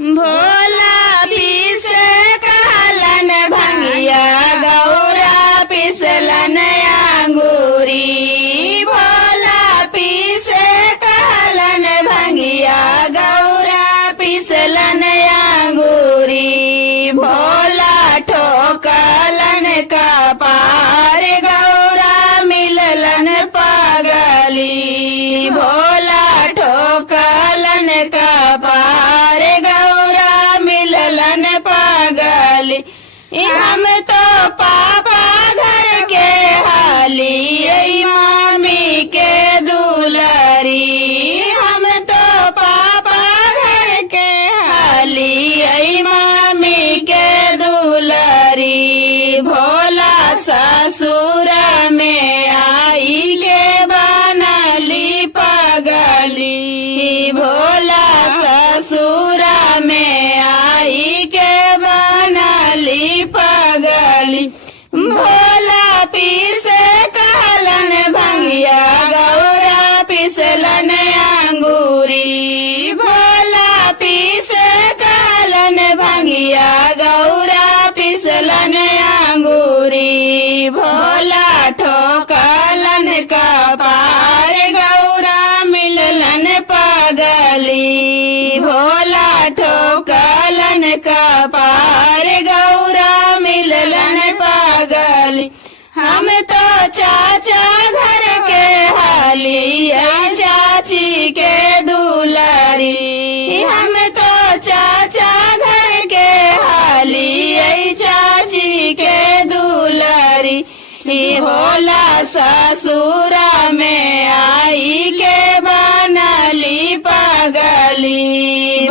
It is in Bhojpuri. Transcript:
भोला पीसे कहलन भंगिया गौरा पिसलन अंगूरी। भोला पीसे कहलन भंगिया गौरा पिसलन अंगूरी। भोला ठोकलन कपार गौरा मिललन पागली। भोला ठोकलन कपार गौरा मिललन पागली। हम तो पापा घर के हाली मामी के दुलारी। हम तो पापा घर के हाली मामी के दुलारी। भोला ससुर में आई के बनली पागली। भोला ससुर में आई के बनली पागली। भोला पीसे कहलन भंगिया गौरा पिसलन अंगूरी। भोला पीसे कहलन भंगिया गौरा पिसलन अंगूरी। भोला ठोकलन कपार गौरा मिललन पागली। भोला ठोकलन कपार गौरा मिललन पागली। हम तो चाचा घर के हाली चाची के दुलारी। हम तो चाचा घर के हाली चाची के दुलारी। भोला ससुर में आई के बनली पागली।